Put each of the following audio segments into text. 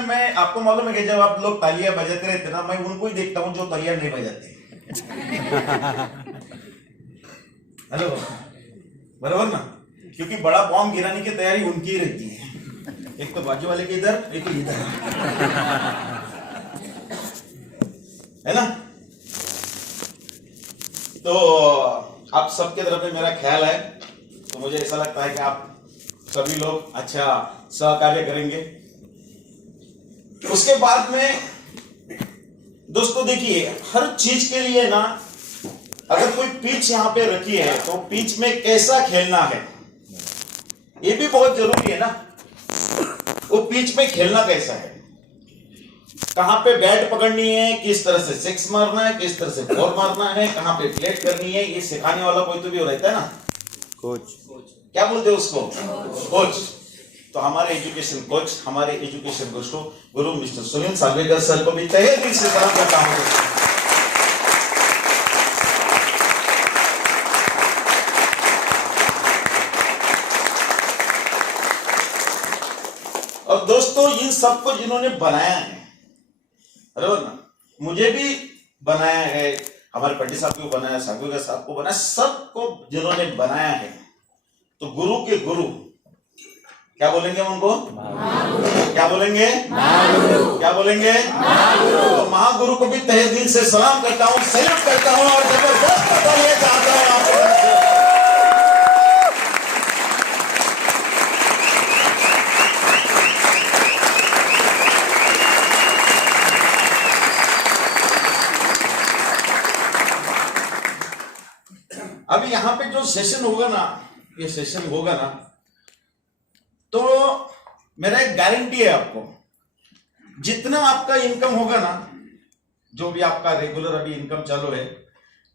में मैं आपको मालूम है कि जब आप लोग तालियां बजाते रहते ना, मैं उनको ही देखता हूं जो तालियां नहीं बजाते। हेलो, बराबर ना? क्योंकि बड़ा बॉम्ब गिराने की तैयारी उनकी ही रहती है, एक तो बाजू वाले के इधर, एक तो इधर, है ना? तो आप सबके तरफ में मेरा ख्याल है, तो मुझे ऐसा लगता है कि आप सभी लोग अच्छा सहकार्य करेंगे। उसके बाद में दोस्तों देखिए, हर चीज के लिए ना, अगर कोई पिच यहां पे रखी है तो पिच में कैसा खेलना है ये भी बहुत जरूरी है ना। वो पिच में खेलना कैसा है, कहां पे बैट पकड़नी है, किस तरह से सिक्स मारना है, किस तरह से फोर मारना है, कहां पे प्लेट करनी है, ये सिखाने वाला कोई तो भी रहता है ना, कोच। क्या बोलते हैं उसको? कोच। तो हमारे एजुकेशन कोच, हमारे एजुकेशन गुरु मिस्टर सुनील सालवेकर सर को भी तहे दिल से सलाम करता हूं। और दोस्तों, इन सबको जिन्होंने बनाया है, बराबर ना, मुझे भी बनाया है, हमारे पंडित साहब को बनाया, सागवेकर साहब को बनाया, सबको जिन्होंने बनाया है, तो गुरु के गुरु क्या बोलेंगे उनको? क्या बोलेंगे? क्या बोलेंगे? तो महागुरु को भी तहे दिल से सलाम करता हूं, सैल्यूट करता हूं और जबरदस्त तालियां चाहता हूं आपको। अभी यहां पे जो सेशन होगा ना, ये सेशन होगा ना, तो मेरा एक गारंटी है आपको, जितना आपका इनकम होगा ना, जो भी आपका रेगुलर अभी इनकम चालू है,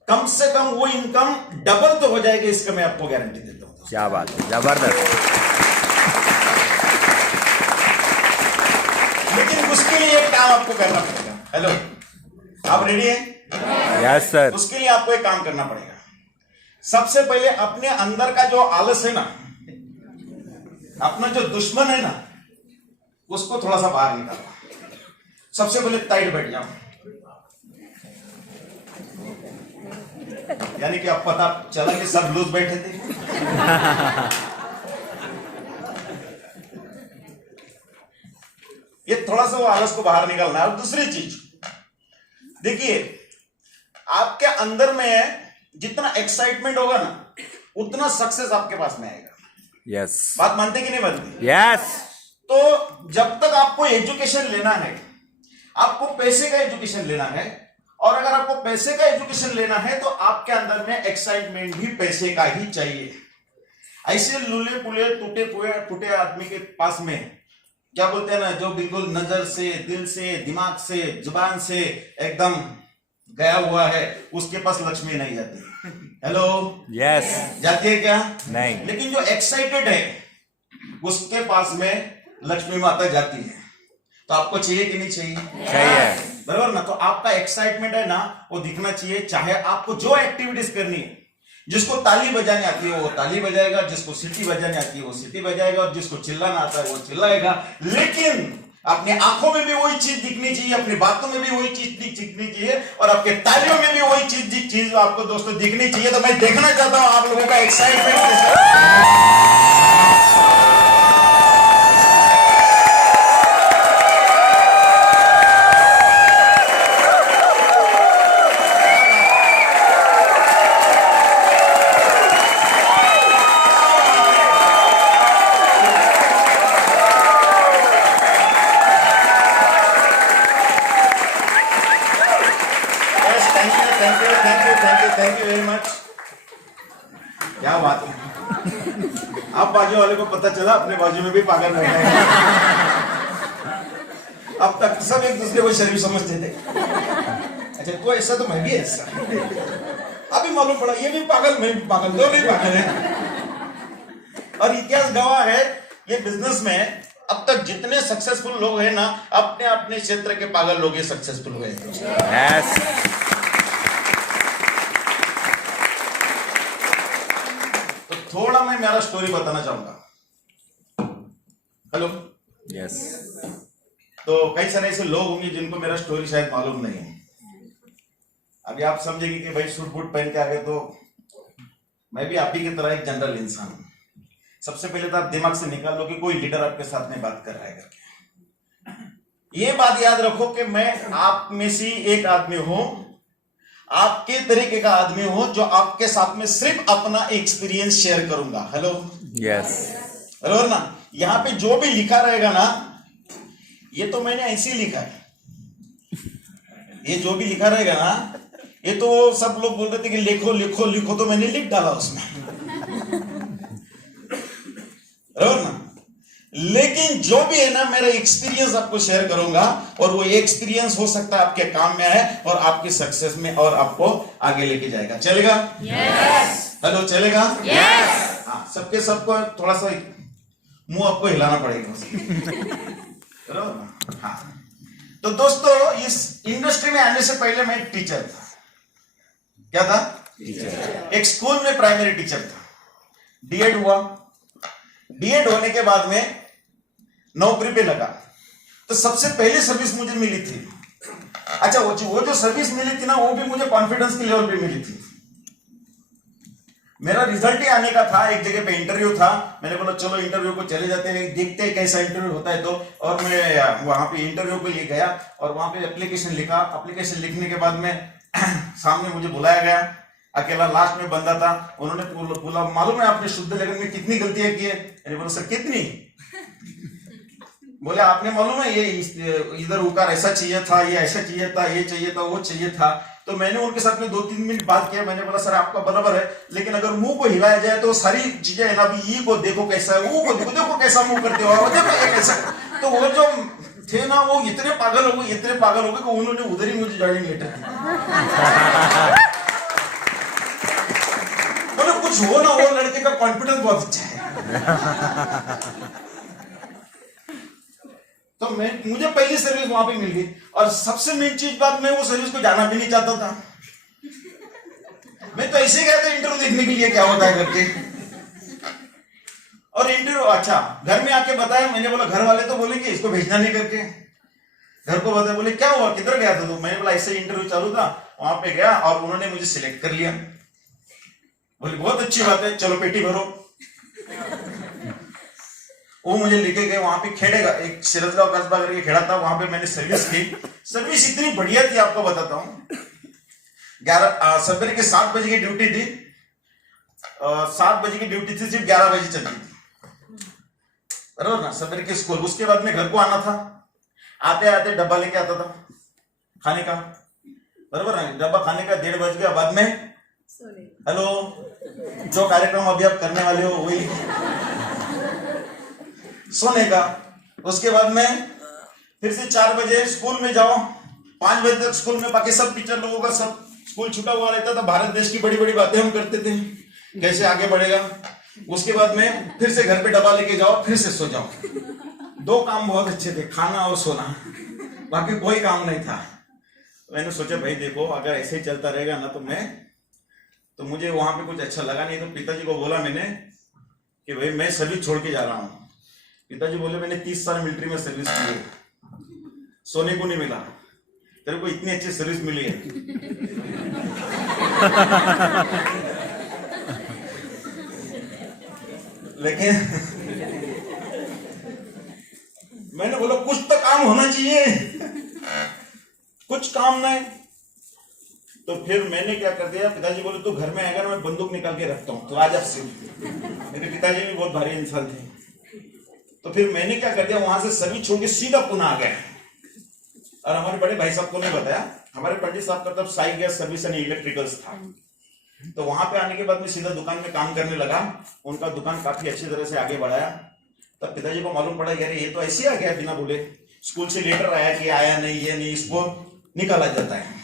कम से कम वो इनकम डबल तो हो जाएगी, इसका मैं आपको गारंटी देता हूं। क्या बात है, जबरदस्त। लेकिन उसके लिए एक काम आपको करना पड़ेगा। हेलो, आप रेडी हैं? Yes sir. उसके लिए आपको एक काम करना पड़ेगा। सबसे पहले अपने अंदर का जो आलस है ना, अपना जो दुश्मन है ना, उसको थोड़ा सा बाहर निकालो। सबसे पहले टाइट बैठ जाओ, यानी कि अब पता चला कि सब लूज बैठे थे। ये थोड़ा सा वो आलस को बाहर निकालना है। और दूसरी चीज देखिए, आपके अंदर में जितना एक्साइटमेंट होगा ना, उतना सक्सेस आपके पास में आएगा। यस। बात मानते कि नहीं मानते? यस। तो जब तक आपको एजुकेशन लेना है, आपको पैसे का एजुकेशन लेना है, और अगर आपको पैसे का एजुकेशन लेना है तो आपके अंदर में एक्साइटमेंट भी पैसे का ही चाहिए। ऐसे लूले पुले टूटे फूटे आदमी के पास में क्या बोलते हैं ना, जो बिल्कुल नजर से, दिल से, दिमाग से, जुबान से एकदम गया हुआ है, उसके पास लक्ष्मी नहीं जाती। Hello, yes. जाती है क्या? नहीं। लेकिन जो एक्साइटेड है, उसके पास में लक्ष्मी माता जाती है। तो आपको चाहिए कि नहीं चाहिए? चाहिए, बराबर ना? तो आपका एक्साइटमेंट है ना, वो दिखना चाहिए। चाहे आपको जो एक्टिविटीज करनी है, जिसको ताली बजाने आती है वो ताली बजाएगा, जिसको सीटी बजाने आती है वो सीटी बजाएगा, और जिसको चिल्लाना आता है वो चिल्लाएगा। लेकिन अपनी आंखों में भी वही चीज दिखनी चाहिए, अपनी बातों में भी वही चीज दिखनी चाहिए, और आपके तालियों में भी वही चीज आपको दोस्तों दिखनी चाहिए। तो मैं देखना चाहता हूं आप लोगों का एक्साइटमेंट कैसा। Thank you very much. क्या बात है, अब बाजू वाले को पता चला अपने बाजू में भी पागल बैठा है। अब तक सब एक दूसरे को शरीफ समझते थे। अच्छा, तो ऐसा तो मैं भी ऐसा, अभी मालूम पड़ा ये भी पागल, मैं भी पागल, दोनों ही पागल है। और इतिहास गवाह है, ये बिजनेस में अब तक जितने सक्सेसफुल लोग हैं ना, अपने अपने क्षेत्र के पागल लोग ही सक्सेसफुल हुए। yes. थोड़ा मैं मेरा स्टोरी बताना चाहूंगा। Hello, yes. तो कई सारे ऐसे लोग होंगे जिनको मेरा स्टोरी शायद मालूम नहीं है। अभी आप समझेंगे कि भाई सूट बूट पहन के आ गए, तो मैं भी आप ही की तरह एक जनरल इंसान हूं। सबसे पहले तो आप दिमाग से निकाल लो कि कोई लीडर आपके साथ में बात कर रहा है करके। ये बात याद रखो कि मैं आप में से एक आदमी हूं, आपके तरीके का आदमी हूं, जो आपके साथ में सिर्फ अपना एक्सपीरियंस शेयर करूंगा। हेलो, यस, बरोबर ना। यहां पे जो भी लिखा रहेगा ना, ये तो मैंने ऐसे ही लिखा है। ये जो भी लिखा रहेगा ना, ये तो सब लोग बोल रहे थे कि लिखो लिखो लिखो, तो मैंने लिख डाला उसमें, बरोबर ना। लेकिन जो भी है ना, मेरा एक्सपीरियंस आपको शेयर करूंगा, और वो एक्सपीरियंस हो सकता है आपके काम में आए और आपकी सक्सेस में, और आपको आगे लेके जाएगा। चलेगा? यस। हेलो, चलेगा? यस। हाँ, सबके सबको थोड़ा सा मुंह आपको हिलाना पड़ेगा। हाँ, तो दोस्तों, इस इंडस्ट्री में आने से पहले मैं एक टीचर था। क्या था? टीचर। एक स्कूल में प्राइमरी टीचर था। बीएड हुआ। बीएड होने के बाद में नौकरी पे लगा, तो सबसे पहले सर्विस मुझे मिली थी। अच्छा, वो जो सर्विस मिली थी ना, वो भी मुझे कॉन्फिडेंस के लेवल पे मिली थी। मेरा रिजल्ट ही आने का था, एक जगह पे इंटरव्यू था। मैंने बोला चलो इंटरव्यू को चले जाते हैं, देखते हैं कैसा इंटरव्यू होता है। तो और मैं वहां पे इंटरव्यू के लिए गया, और वहां पे एप्लीकेशन लिखा। एप्लीकेशन लिखने के बाद में सामने मुझे बुलाया गया, अकेला लास्ट में बंदा था। उन्होंने बोला, मालूम है आपने शुद्ध लेखन में कितनी गलतियां की है? मैंने बोला सर कितनी? बोले आपने मालूम है, ये इधर उकार ऐसा चाहिए था, ये ऐसा चाहिए था, ये चाहिए था, वो चाहिए था। तो मैंने उनके साथ में 2-3 मिनट बात किया। मैंने बोला सर आपका बराबर है, लेकिन अगर मुंह को हिलाया जाए तो सारी चीजें है ना, अभी ई को देखो कैसा है, वो को देखो कैसा मुंह करते हो, देखो ये कैसा। तो वो जो थे ना, वो इतने पागल हो गए कि उन्होंने उधर ही मुझे ज्वाइनिंग लेटर दिया। बोले कुछ हो ना हो, लड़के का कॉन्फिडेंस बहुत अच्छा है। तो मुझे पहली सर्विस वहां पे मिल गई, और सबसे मेन चीज बात, मैं वो सर्विस को जाना भी नहीं चाहता था। मैं तो ऐसे गया था इंटरव्यू देखने के लिए क्या होता है करके। और इंटरव्यू, अच्छा, घर में आके बताया। मैंने बोला घर वाले तो बोलेंगे इसको भेजना नहीं करके। घर को बताया, बोले क्या हुआ, किधर गया था तू? मैंने बोला ऐसे इंटरव्यू चालू था, वहां पे गया और उन्होंने मुझे सिलेक्ट कर लिया। बोले बहुत अच्छी बात है, चलो पेटी भरो। वो मुझे लेके गए वहां पे, खेड़ेगा एक सिरसगांव कस्बा करके खेड़ा था, वहां पे मैंने सर्विस की। सर्विस इतनी बढ़िया थी, आपको बताता हूँ। 11 सवेरे के 7 बजे की ड्यूटी थी, 7 बजे की ड्यूटी थी, सिर्फ 11 बजे चलती थी, बराबर ना, सवेरे के स्कूल। उसके बाद में घर को आना था, आते आते डब्बा लेके आता था खाने का, बराबर ना। डब्बा खाने का 1:30 बज गया, बाद में हेलो, जो कार्यक्रम अभी आप करने वाले हो वही सोने का। उसके बाद में फिर से 4 बजे स्कूल में जाओ, 5 बजे तक स्कूल में, बाकी सब टीचर लोगों का सब स्कूल छूटा हुआ रहता था। भारत देश की बड़ी बड़ी बातें हम करते थे, कैसे आगे बढ़ेगा। उसके बाद में फिर से घर पे डब्बा लेके जाओ, फिर से सो जाओ। 2 काम बहुत अच्छे थे, खाना और सोना, बाकी कोई काम नहीं था। मैंने सोचा भाई देखो, अगर ऐसे ही चलता रहेगा ना, तो मुझे वहां पे कुछ अच्छा लगा नहीं। तो पिताजी को बोला मैंने कि भाई मैं सर्विस छोड़ के जा रहा हूँ। पिताजी बोले मैंने 30 साल मिलिट्री में सर्विस की है, सोने को नहीं मिला, तेरे को इतनी अच्छी सर्विस मिली है। लेकिन मैंने बोला कुछ तो काम होना चाहिए, कुछ काम नहीं। तो फिर मैंने क्या कर दिया, पिताजी बोले तू घर में आएगा ना, मैं बंदूक निकाल के रखता हूँ, तो आज आपसे। मेरे पिताजी भी बहुत भारी इंसान थे। तो फिर मैंने क्या कर दिया, वहां से सर्विस छोड़ के सीधा पुणे आ गया। और हमारे बड़े भाई साहब को नहीं बताया, हमारे पंडित साहब का तब Sai gas service and electricals था। तो वहां पे आने के बाद में सीधा दुकान में काम करने लगा। उनका दुकान काफी अच्छी तरह से आगे बढ़ाया। तब पिताजी को मालूम पड़ा यार ये तो ऐसे आ गया बिना बोले, स्कूल से लेटर आया कि आया नहीं, ये नहीं, इसको निकाला जाता है।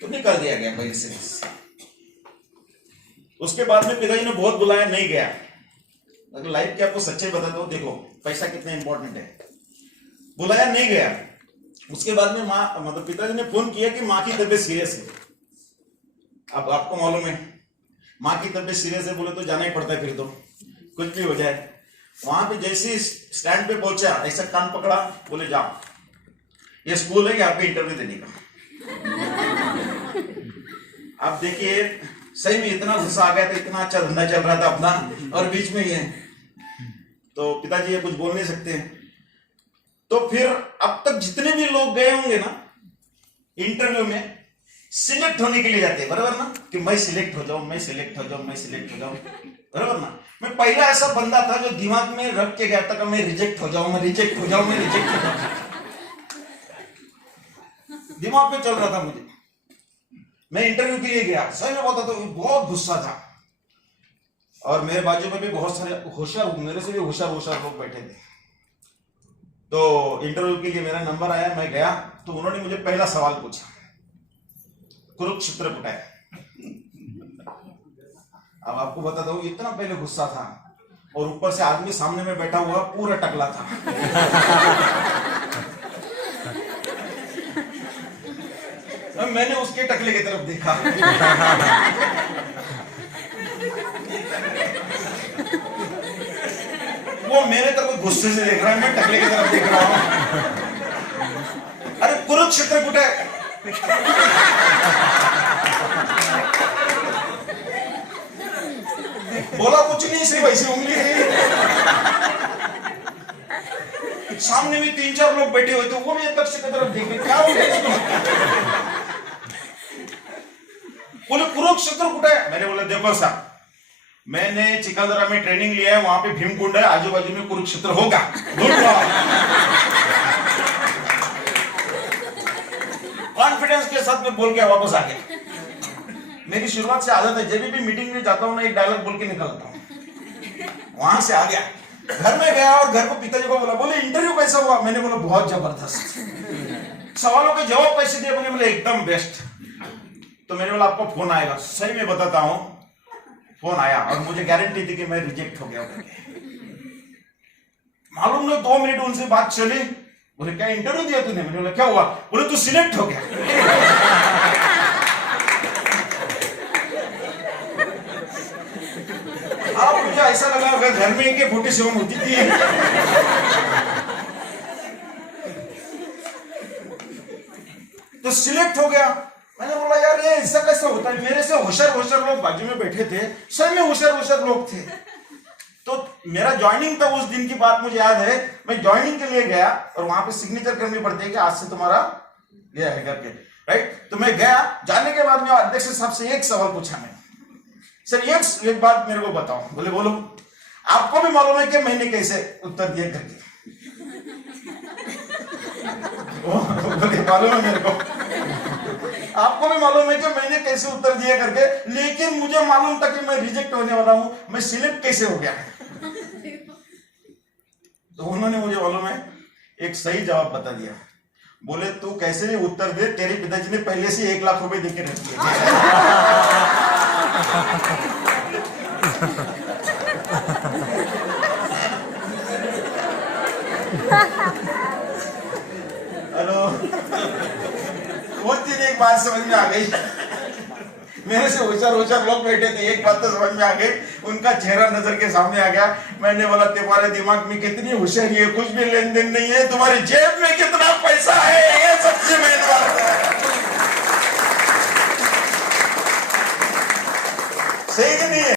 तो निकाल दिया गया भाई से। उसके बाद में पिताजी ने बहुत बुलाया, नहीं गया। अगर लाइफ के आपको सच्चे बताता हूं, देखो पैसा कितना इंपॉर्टेंट है। बुलाया, नहीं गया। उसके बाद में माँ, मतलब पिताजी ने फोन किया कि माँ की तबीयत सीरियस है। अब आपको मालूम है, माँ की तबीयत सीरियस है बोले तो जाना ही पड़ता है, फिर तो कुछ भी हो जाए। वहां पे जैसे स्टैंड पे पहुंचा, ऐसा कान पकड़ा, बोले जाओ ये स्कूल है यहाँ पे इंटरव्यू देने का। आप देखिए सही में इतना गुस्सा आ गया था, इतना अच्छा धंधा चल रहा था अपना, और बीच में ये तो पिताजी ये कुछ बोल नहीं सकते। तो फिर अब तक जितने भी लोग गए होंगे ना इंटरव्यू में, सिलेक्ट होने के लिए जाते हैं, बराबर ना, कि मैं सिलेक्ट हो जाऊं, मैं सिलेक्ट हो जाऊं, मैं सिलेक्ट हो जाऊं, बराबर ना। मैं पहला ऐसा बंदा था जो दिमाग में रख के गया था कि मैं रिजेक्ट हो जाऊं, मैं रिजेक्ट हो जाऊं, मैं रिजेक्ट हो जाऊं, दिमाग में चल रहा था मुझे। मैं इंटरव्यू के लिए गया, सही में बोलता तो बहुत गुस्सा था, और मेरे बाजू में भी बहुत सारे होशियार, मेरे से भी होशियार लोग बैठे थे। तो इंटरव्यू के लिए मेरा नंबर आया, मैं गया, तो उन्होंने मुझे पहला सवाल पूछा, कुरुक्षेत्र कुटा है। अब आपको बताता हूं, इतना पहले गुस्सा था, और ऊपर से आदमी सामने में बैठा हुआ पूरा टकला था। मैंने उसके टकले की तरफ देखा। वो मेरे तरफ गुस्से से देख रहा है, मैं टकले की तरफ देख रहा हूं। अरे कुरुक्षेत्र कुटा है। बोला कुछ नहीं, सिर्फ ऐसी उंगली है। सामने भी 3-4 लोग बैठे हुए थे, वो भी एक की तरफ देख रहे, क्या हो गया? बोले कुरुक्षेत्र कुटा है। मैंने बोला देखो साहब, मैंने चिकलदरा में ट्रेनिंग लिया है, वहां पे भीमकुंड है, आजू बाजू में कुरुक्षेत्र होगा। कॉन्फिडेंस के साथ में बोल के वापस आ गया। मेरी शुरुआत से आदत है, जब भी मीटिंग में जाता हूं ना, एक डायलॉग बोल के निकलता हूं। वहां से आ गया, घर में गया और घर को पिताजी को बोला, बोले इंटरव्यू कैसा हुआ? मैंने बोला बहुत जबरदस्त। सवालों के जवाब कैसे दिए? मैंने बोला एकदम बेस्ट। तो मैंने बोला आपको फोन आएगा। सही में बताता हूं, फोन आया और मुझे गारंटी थी कि मैं रिजेक्ट हो गया। मालूम नहीं 2 मिनट उनसे बात चली। बोले क्या इंटरव्यू दिया तूने? मैंने बोला क्या हुआ? बोले तू सिलेक्ट हो गया। अब मुझे ऐसा लगा अगर घर में एक 47 होती थी। तो सिलेक्ट हो गया। मैंने बोला यार ये ऐसा कैसे होता है? मेरे से होशियार लोग बाजू में बैठे थे, सही में होशियार लोग थे। तो मेरा ज्वाइनिंग था, उस दिन की बात मुझे याद है। मैं ज्वाइनिंग के लिए गया और वहां पे सिग्नेचर करनी पड़ती है कि आज से तुम्हारा ये है करके, राइट। तो मैं गया, जाने के बाद में अध्यक्ष साहब से एक सवाल पूछा मैंने, सर एक बात मेरे को बताओ। बोले बोलो। आपको भी मालूम है कि मैंने कैसे उत्तर दिया करके? बोले मालूम है मेरे को। आपको भी मालूम है कि मैंने कैसे उत्तर दिया करके, लेकिन मुझे मालूम था कि मैं रिजेक्ट होने वाला हूं, मैं सिलेक्ट कैसे हो गया? तो उन्होंने मुझे मालूम है एक सही जवाब बता दिया। बोले तू कैसे भी उत्तर दे, तेरे पिताजी ने पहले से 1 लाख रुपए देके रख दिए। हेलो, उस दिन एक बात समझ में आ गई। मेरे से होशियार लोग बैठे थे, एक बात तो समझ में आ गई, उनका चेहरा नजर के सामने आ गया। मैंने बोला तुम्हारे दिमाग में कितनी होशियारी है, कुछ भी लेन देन नहीं है, तुम्हारी जेब में कितना पैसा है, ये सबसे मेन बात है। सही कि नहीं है?